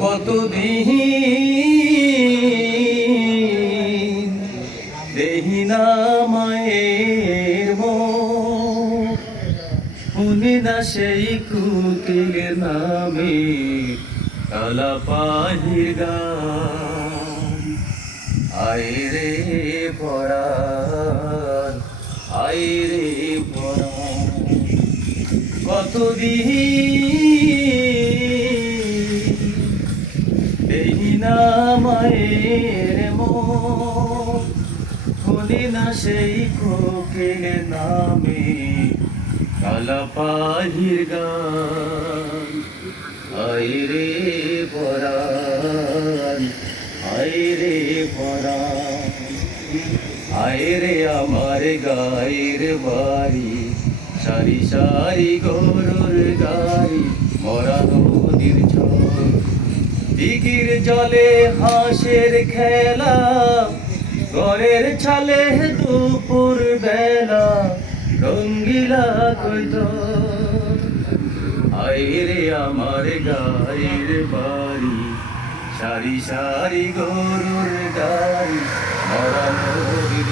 কতদিন দেহি না মায়ের মুখ, শুনি না সেই কুকিলের নামে কালা পাহির গান। আয় রে পরাণ, আয় রে পরাণ, কতদিন দেহি না মায়ের মুখ, শুনি না সেই কোকিলের নামে কালা পাহির গান। আয় রে পরাণ, আয় রে পরাণ, আয় রে আমার গায়ের বাড়ি, সারি সারি গরুর গাড়ি, মরা নদীর ঝড়, দিঘির জলে হাঁসের খেলা, ঘরের ছালে দুপুর বেলা রঙ্গিলা কইত। আয় রে আমার গায়ের বাড়ি, সারি সারি গরুর গাড়ি, মরা নদীর